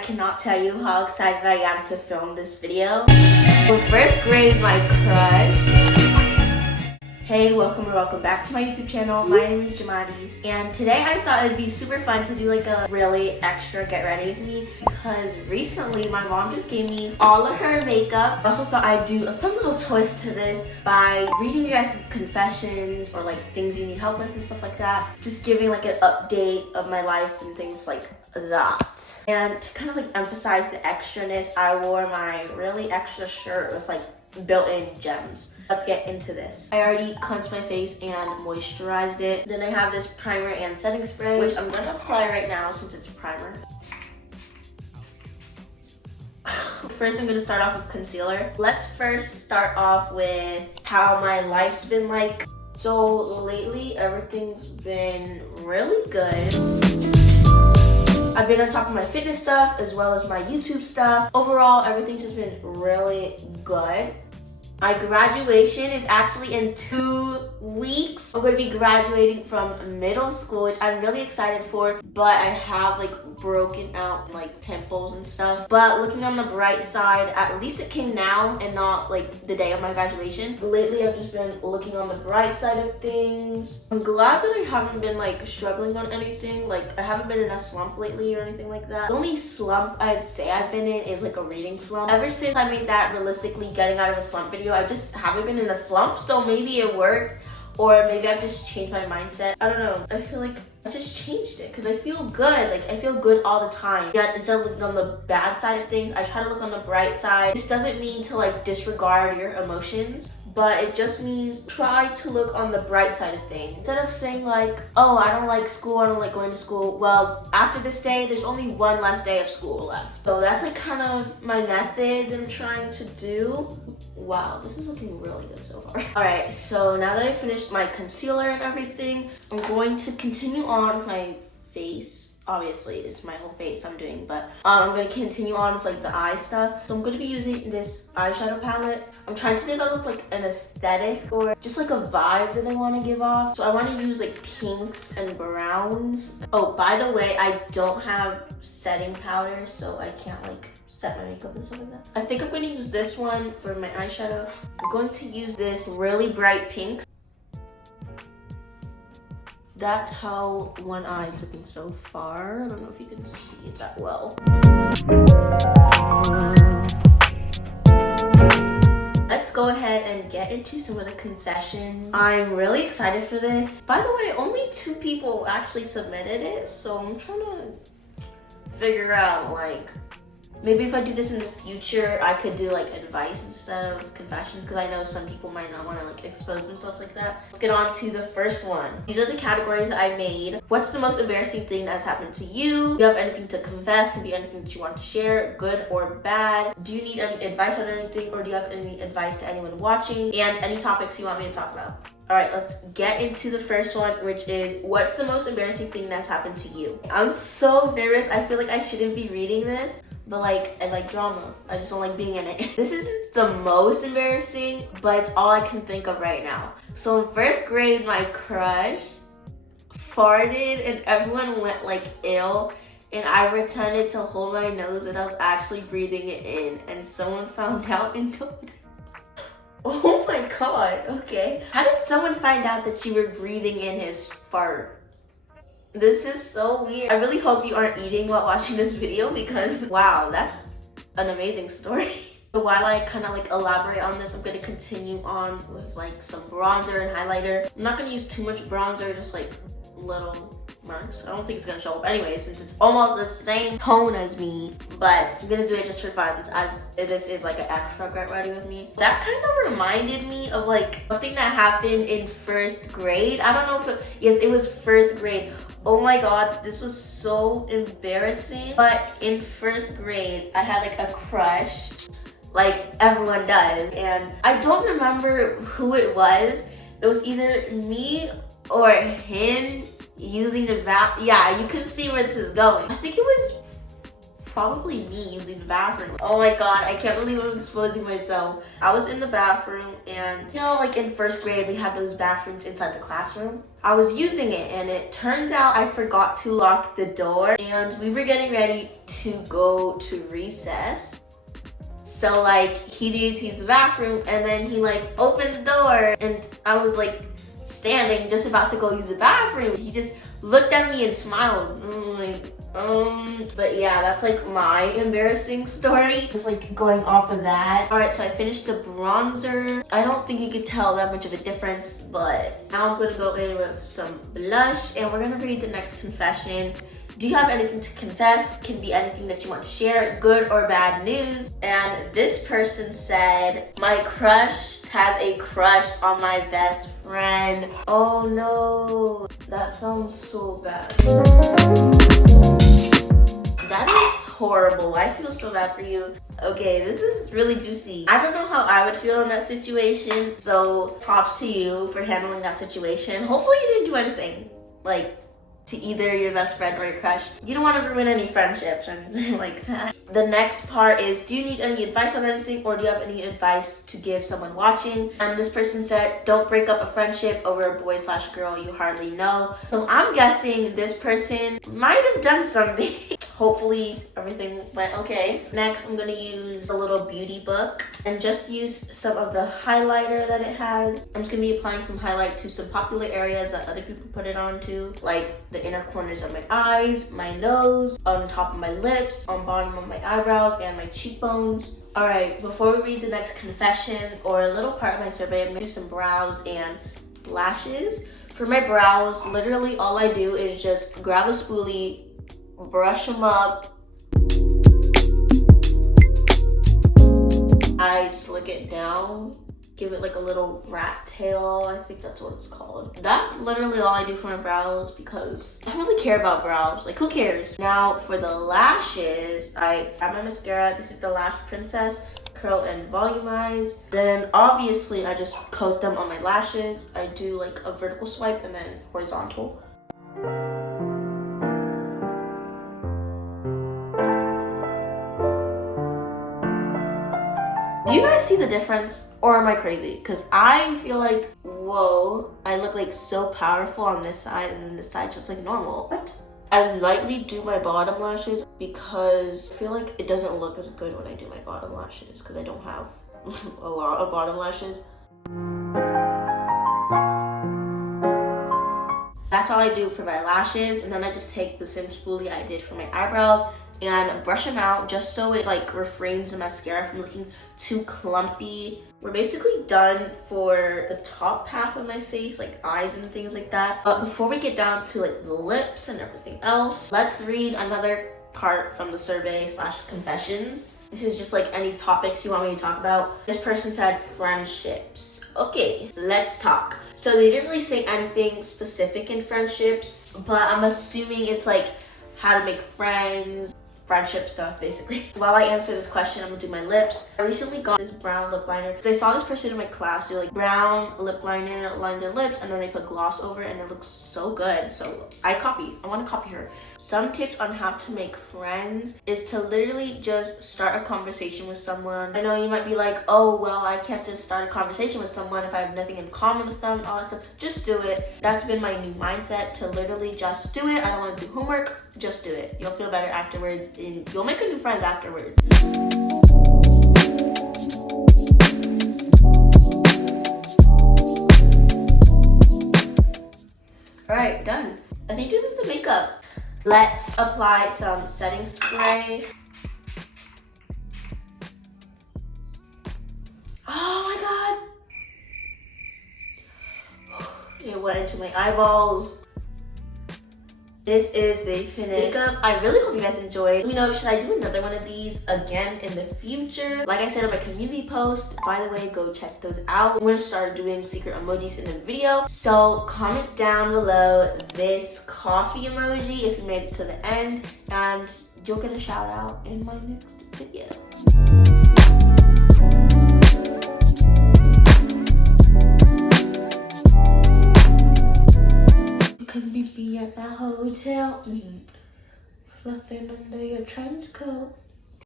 cannot tell you how excited I am to film this video. For first grade, my crush. Hey, welcome or welcome back to my YouTube channel. My name is Yamarys, and today I thought it'd be super fun to do like a really extra get ready with me because recently my mom just gave me all of her makeup. I also thought I'd do a fun little twist to this by reading you guys confessions or like things you need help with and stuff like that. Just giving like an update of my life and things like that. And to kind of like emphasize the extraness, I wore my really extra shirt with like built-in gems. Let's get into this. I already cleansed my face and moisturized it. Then I have this primer and setting spray, which I'm gonna apply right now since it's a primer. First, I'm gonna start off with concealer. Let's first start off with how my life's been like. So lately, everything's been really good. I've been on top of my fitness stuff as well as my YouTube stuff. Overall, everything's just been really good. My graduation is actually in 2 weeks. I'm going to be graduating from middle school, which I'm really excited for, but I have like broken out like pimples and stuff. But looking on the bright side, at least it came now and not like the day of my graduation. Lately, I've just been looking on the bright side of things. I'm glad that I haven't been like struggling on anything. Like I haven't been in a slump lately or anything like that. The only slump I'd say I've been in is like a reading slump. Ever since I made that realistically getting out of a slump video, I just haven't been in a slump, so maybe it worked, or maybe I've just changed my mindset. I don't know. I feel like I just changed it because I feel good. Like I feel good all the time. Yeah, instead of looking on the bad side of things, I try to look on the bright side. This doesn't mean to like disregard your emotions, but it just means try to look on the bright side of things. Instead of saying like, oh, I don't like school, I don't like going to school. Well, after this day, there's only one less day of school left. So that's like kind of my method that I'm trying to do. Wow, this is looking really good so far. All right, so now that I finished my concealer and everything, I'm going to continue on with my face. Obviously, it's my whole face I'm doing, but I'm going to continue on with like the eye stuff. So I'm going to be using this eyeshadow palette. I'm trying to develop like an aesthetic or just like a vibe that I want to give off. So I want to use like pinks and browns. Oh, by the way, I don't have setting powder, so I can't like set my makeup and stuff like that. I think I'm going to use this one for my eyeshadow. I'm going to use this really bright pink. That's how one eye is looking so far. I don't know if you can see it that well. Let's go ahead and get into some of the confessions. I'm really excited for this. By the way, only 2 people actually submitted it, so I'm trying to figure out like, maybe if I do this in the future, I could do like advice instead of confessions because I know some people might not want to like expose themselves like that. Let's get on to the first one. These are the categories that I made. What's the most embarrassing thing that's happened to you? Do you have anything to confess? Can be anything that you want to share, good or bad. Do you need any advice on anything, or do you have any advice to anyone watching? And any topics you want me to talk about. All right, let's get into the first one, which is what's the most embarrassing thing that's happened to you? I'm so nervous. I feel like I shouldn't be reading this, but like I like drama. I just don't like being in it. This isn't the most embarrassing, but it's all I can think of right now. So in first grade, my crush farted and everyone went like ill, and I pretended to hold my nose and I was actually breathing it in, and someone found out and told me. Oh my god, okay. How did someone find out that you were breathing in his fart? This is so weird. I really hope you aren't eating while watching this video because wow, that's an amazing story. So while I kind of like elaborate on this, I'm going to continue on with like some bronzer and highlighter. I'm not going to use too much bronzer, just like little marks. I don't think it's going to show up anyway since it's almost the same tone as me, but I'm going to do it just for fun as this is like an extra get ready with me. That kind of reminded me of like something that happened in first grade. I don't know if it, yes, it was first grade. Oh my god, this was so embarrassing. But in first grade, I had like a crush, like everyone does. And I don't remember who it was. It was either me or him using the yeah, you can see where this is going. I think it was probably me using the bathroom. Oh my god, I can't believe I'm exposing myself. I was in the bathroom and you know, like in first grade we had those bathrooms inside the classroom. I was using it and it turns out I forgot to lock the door and we were getting ready to go to recess. So like he needed to use the bathroom and then he like opened the door and I was like standing just about to go use the bathroom. He just looked at me and smiled. But yeah, that's like my embarrassing story. Just like going off of that. All right, so I finished the bronzer. I don't think you could tell that much of a difference, but now I'm gonna go in with some blush and we're gonna read the next confession. Do you have anything to confess? Can be anything that you want to share, good or bad news. And this person said, my crush has a crush on my best friend. Oh no, that sounds so bad. That is horrible. I feel so bad for you. Okay, this is really juicy. I don't know how I would feel in that situation, so props to you for handling that situation. Hopefully you didn't do anything like to either your best friend or your crush. You don't want to ruin any friendships or anything like that. The next part is, do you need any advice on anything or do you have any advice to give someone watching? And this person said, don't break up a friendship over a boy/girl you hardly know. So I'm guessing this person might have done something. Hopefully everything went okay. Next, I'm gonna use a little beauty book and just use some of the highlighter that it has. I'm just gonna be applying some highlight to some popular areas that other people put it onto, like the inner corners of my eyes, my nose, on top of my lips, on bottom of my eyebrows, and my cheekbones. All right, before we read the next confession or a little part of my survey, I'm gonna do some brows and lashes. For my brows, literally all I do is just grab a spoolie, brush them up. I slick it down, give it like a little rat tail. I think that's what it's called. That's literally all I do for my brows because I don't really care about brows. Like, who cares? Now for the lashes, I got my mascara. This is the Lash Princess Curl and Volumize. Then obviously I just coat them on my lashes. I do like a vertical swipe and then horizontal. Do you guys see the difference or am I crazy? Because I feel like, whoa, I look like so powerful on this side and then this side just like normal. What? I lightly do my bottom lashes because I feel like it doesn't look as good when I do my bottom lashes because I don't have a lot of bottom lashes. That's all I do for my lashes, and then I just take the same spoolie I did for my eyebrows and brush them out just so it like refrains the mascara from looking too clumpy. We're basically done for the top half of my face, like eyes and things like that. But before we get down to like the lips and everything else, let's read another part from the survey/confession. This is just like any topics you want me to talk about. This person said friendships. Okay, let's talk. So they didn't really say anything specific in friendships, but I'm assuming it's like how to make friends, friendship stuff basically. While I answer this question, I'm gonna do my lips. I recently got this brown lip liner because I saw this person in my class do like brown lip liner, line their lips, and then they put gloss over it and it looks so good. So I want to copy her. Some tips on how to make friends is to literally just start a conversation with someone. I know you might be like, oh, well, I can't just start a conversation with someone if I have nothing in common with them and all that stuff. Just do it. That's been my new mindset, to literally just do it. I don't want to do homework, just do it. You'll feel better afterwards and you'll make new friends afterwards. All right, done. I think this is the makeup. Let's apply some setting spray. Oh my god. It went into my eyeballs. This is the finished makeup. I really hope you guys enjoyed. Let me know, should I do another one of these again in the future? Like I said on my community post, by the way, go check those out. I'm gonna start doing secret emojis in the video. So comment down below this coffee emoji if you made it to the end, and you'll get a shout out in my next video. You can meet me at my hotel. Nothing under your trench coat.